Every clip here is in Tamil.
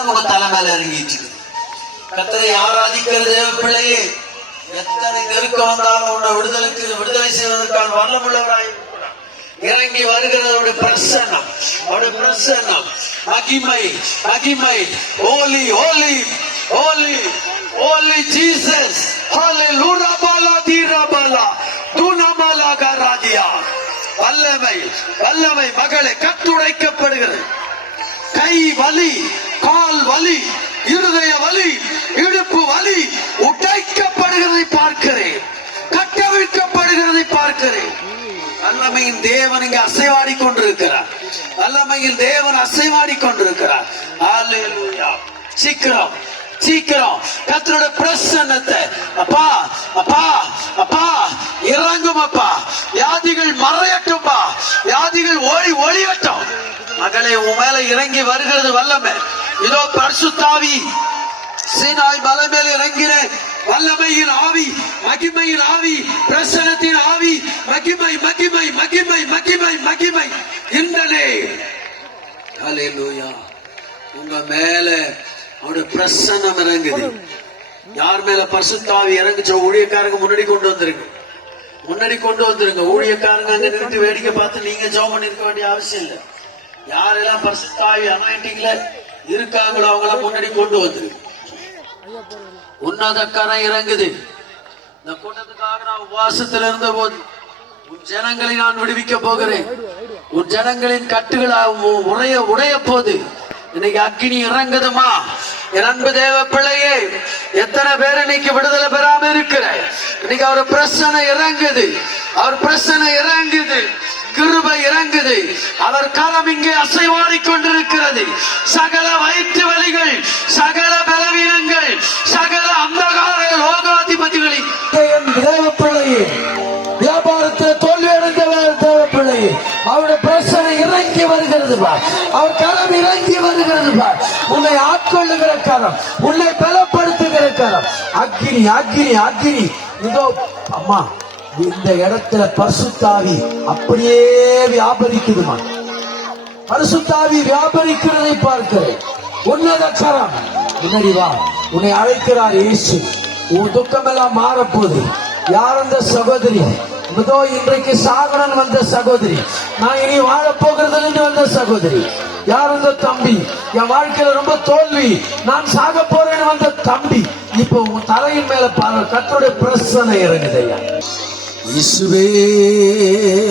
உங்க தலைமையில இறங்கிட்டு கர்த்தரை ஆராதிக்கிற தேவ பிள்ளையே, எத்தனை நெருக்கம் வந்தாலும் உன்னை விடுதலை செய்வதற்கான வல்லமுள்ளவராய் இறங்கி வருகிறவருடைய பிரசன்னம், அவருடைய பிரசன்னம், மகிமை மகிமை. ஹோலி ஹோலி ஹோலி ஹோலி ஜீசஸ். ஹalleluya பலா தீரபலா துனமலா கராதியா. வல்லமை வல்லமை மகளே கட்டுடைக்கப்படுகிறது. கை வலி, கால் வலி, இருதய வலி, இடுப்பு வலி உடைக்கப்படுகிறதை பார்க்கிறேன், கட்டவிழ்க்கப்படுகிறதை பார்க்கிறேன். வல்லமையின் தேவன் இங்கு அசைவாடி கொண்டிருக்கிறார். வல்லமையின் தேவன் அசைவாடி கொண்டிருக்கிறார். ஹalleluya. சீக்கிரம் சீக்கிரம் கர்த்தருடைய பிரசன்னத்தை அப்பா அப்பா அப்பா இறங்கும் அப்பா. வியாதிகள் மறையட்டும்பா, வியாதிகள் ஒழியட்டும். மகளே, உன் மேல இறங்கி வருகிறது வல்லமை. இதோ பரிசுத்த ஆவி சீனாய் மலை மேல் இறங்கின வல்லமையின் ஆவி, மகிமையின் ஆவி, பிரசன்னத்தின் ஆவி, மகிமை மகிமை மகிமை மகிமை மகிமை இன்றனே. ஹalleluya. உங்க மேல அவருடைய பிரசன்னம் இறங்குது. யார் மேல பரிசுத்த ஆவி இறங்குச்சோ ஊழியக்காரங்க முன்னாடி கொண்டு வந்துருங்க, முன்னாடி கொண்டு வந்துருங்க. ஊழியக்காரங்க அங்க நிறுத்தி வேடிக்கை பார்த்து நீங்க ஜெபம் பண்ணிருக்க வேண்டிய அவசியம் இல்லை. யாரெல்லாம் பரிசுத்த ஆவி அனாயிண்டிங்ல இருக்காங்களோ அவங்கள முன்னாடி கொண்டு வந்துருங்க. உன்னத கரை இறங்குது. இந்த கூட்டத்துக்காக நான் உபவாசத்தில் இருந்த போது உன் ஜனங்களை நான் விடுவிக்க போகிறேன். உன் ஜனங்களின் கட்டுகள் உடைய போது இன்னைக்கு அக்கினி இறங்குதுமா. என் அன்பு தேவ பிள்ளையே, எத்தனை பேர் இன்னைக்கு விடுதலை பெறாம இருக்கிற, இன்னைக்கு அவர் பிரசனை இறங்குது, அவர் பிரசனை இறங்குது, கிருபை இறங்குது. அவர் கரம் இங்கே அசைவாடி கொண்டிருக்கிறது. சகல வயிற்று வலிகள், சகல பலவீனங்கள், சகல அந்தகார லோகாதிபதிகளின் தேவ பிள்ளையே, வியாபாரத்தில் தோல்வி அடைந்த தேவ பிள்ளையே, அவருடைய பிரசனை இறங்கி வருகிறது பார். அவர் கரம் இறங்கி வருகிறது பார். உன்னை ஆட்கொள்ளுகிற கரம், உன்னை பலப்படுத்துகிற கரம். அக்கினி அக்கினி அக்கினி. இதோ அம்மா, இந்த இடத்துல பரிசுத்த ஆவி அப்படியே வியாபரிக்குதுமா. பரிசுத்த ஆவி வியாபரிக்கிறதை பார்க்கிறேன். உன்னத கரம் முன்னாடி வா. உன்னை அழைக்கிறார் இயேசு. உன் துக்கமெல்லாம் மாறப்போகுது. யார் அந்த சகோதரி? இதோ இன்றைக்கு சாகரன் வந்த சகோதரி, நான் இனி வாழப்போகிறது என்று வந்த சகோதரி. யார் அந்த தம்பி? என் வாழ்க்கையில ரொம்ப தோல்வி, நான் சாக போறேன்னு வந்த தம்பி. இப்போ உன் தலையின் மேல பாரு, கர்த்தருடைய பிரசன்னம் இறங்குதையா. இயேசுவே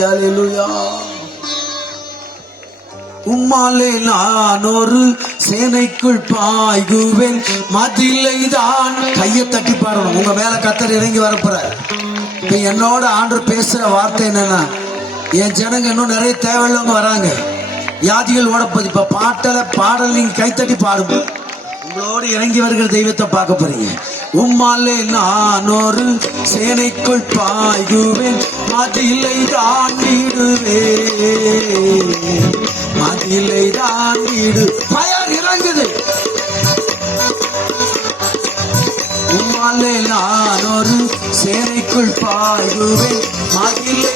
அல்லேலூயா. உம்மாலே நான் ஒரு சேனைக்குள் பாய்குவேன், மதிலை தான். கையை தட்டி பாருங்க, உங்க மேல கர்த்தர் இறங்கி வரப்போற. இப்ப என்னோட ஆண்டவர் பேசுற வார்த்தை என்னன்னா, என் ஜனங்க இன்னும் நிறைய தேவையில்லவங்க வராங்க. வியாதிகள் ஓடப்போது. இப்ப பாடல் நீங்க கைத்தட்டி பாடுங்க. உங்களோடு இறங்கி வருகிற தெய்வத்தை பார்க்க போறீங்க. உம்மாலே நான் ஒரு சேனைக்குள் பாய்குவேன், மதிலை தாண்டிடுவேன், மதிலை தாண்டிடு. பயர் இறங்குது. உம்மாலே நான் ஒரு சேனைக்குள் பாய்குவேன், மதிலை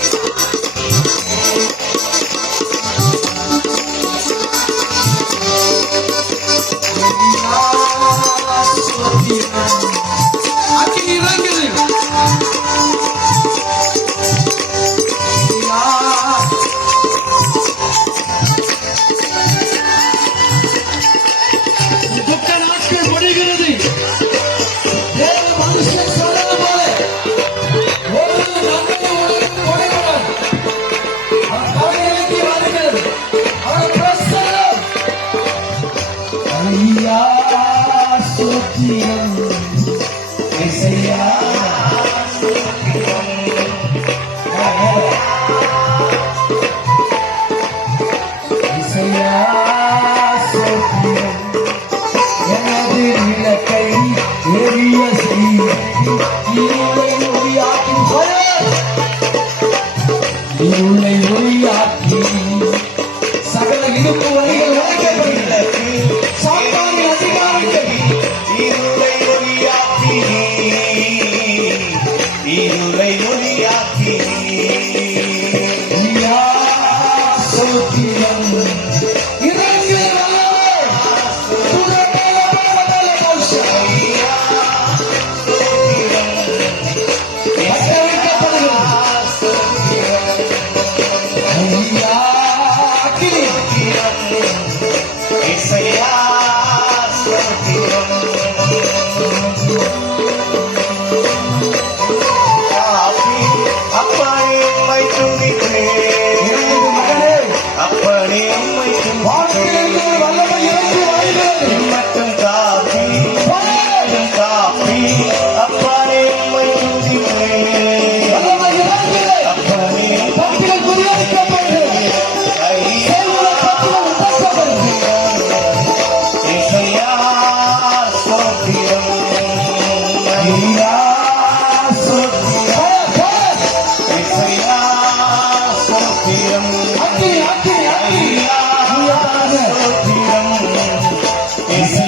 சகல இடுப்பு வழிகள் உடைக்கப்படுகிறது. சாத்தானின் அதிகாரங்கள்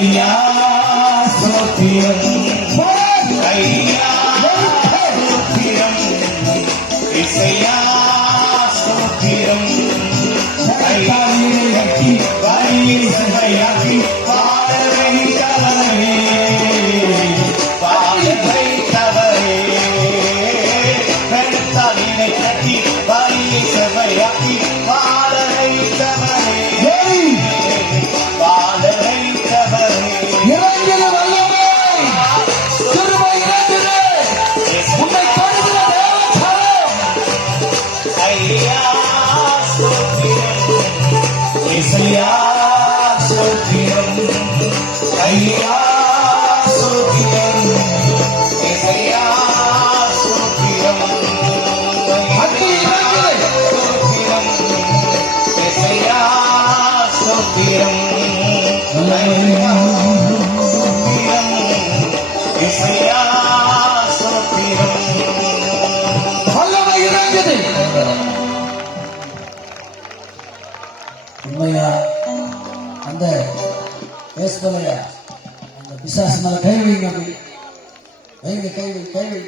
ஐயா சோத்திரம் ஐயா சோத்திரம் இசையா சோத்திரம் கையாக்கி வழி சபையாக்கி வாழ வைத்தவரே வாழ வைத்தவரே பெருத்தாலினை கட்டி வழி சபையாக்கி வாழ வைத்தவரே வாழ வைத்தவரே இறங்கின வல்லமை கிருபை இறங்கின உன்னை தொடுகிற தேவன் ஐயா சோத்திரம் இசையா சோத்திரம் ஐயா சோத்திரம் இசையா சோத்திரம் அக்னி இறங்கின சோத்திரம் இசையா சோத்திரம் இசையா சோத்திரம் வல்லமை இறங்குது. உண்மையா அந்த பேசுபலையா அந்த பிசாசு மேல கை வைங்க, அப்படி வைங்க, கை வை, கை வை.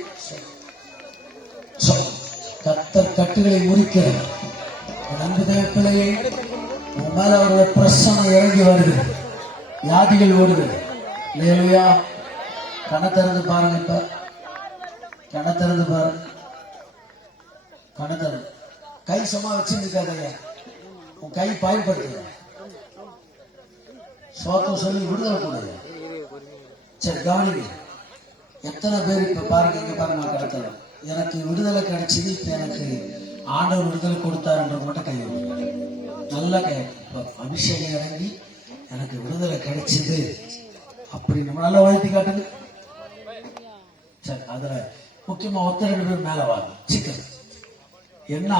கத்தர் கட்டுகளை முறிக்கிறது. அன்பு தேவப்பிள்ளையை உன் மேல அவருடைய பிரசனம் இறங்கி வருகிறது. வியாதிகள் ஓடுகிறது. இல்லையா? கண்ணை திறந்து பாருங்க. இப்ப கண்ணை திறந்து பாருங்க. கண்ணை திறந்து கை சும்மா வச்சிருக்காதையா, உன் கை பயன்படுத்துங்க. சோத்தம் சொல்லி விடுதலை கூடாது. சரி, கவனிங்க. எத்தனை பேர் இப்ப பாருங்க, இங்க பாருங்க, கிடைத்தது எனக்கு விடுதலை கிடைச்சது. இப்ப எனக்கு ஆண்டவர் விடுதலை கொடுத்தாருன்றது மட்டும் கை வைங்க. நல்ல கை. இப்ப அபிஷேகம் இறங்கி எனக்கு விடுதலை கிடைச்சது அப்படி நம்ம நல்லா வாழ்த்தி காட்டுது. சரி, அதுல முக்கியமா ஒருத்தர் 2 பேர் மேல வாங்க. சீக்கிரம் என்ன